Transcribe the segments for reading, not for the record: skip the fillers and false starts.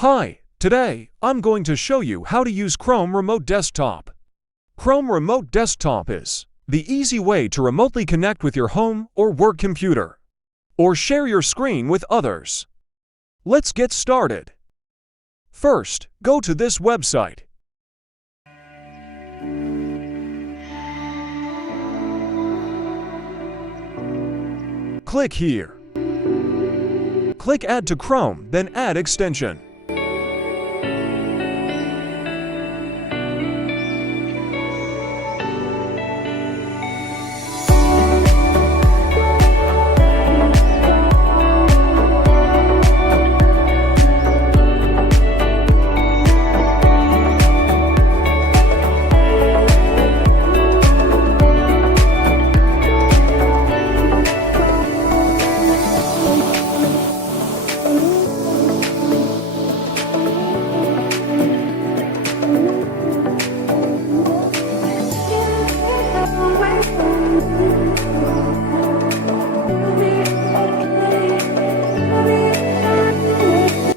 Hi, today I'm going to show you how to use Chrome Remote Desktop. Chrome Remote Desktop is the easy way to remotely connect with your home or work computer, or share your screen with others. Let's get started. First, go to this website. Click here. Click Add to Chrome, then Add Extension.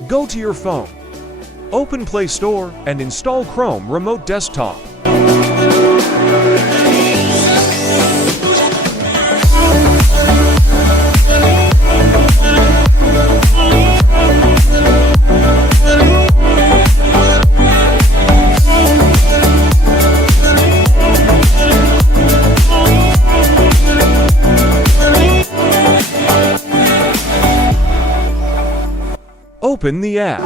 Go to your phone, open Play Store, and install Chrome Remote Desktop. Open the app.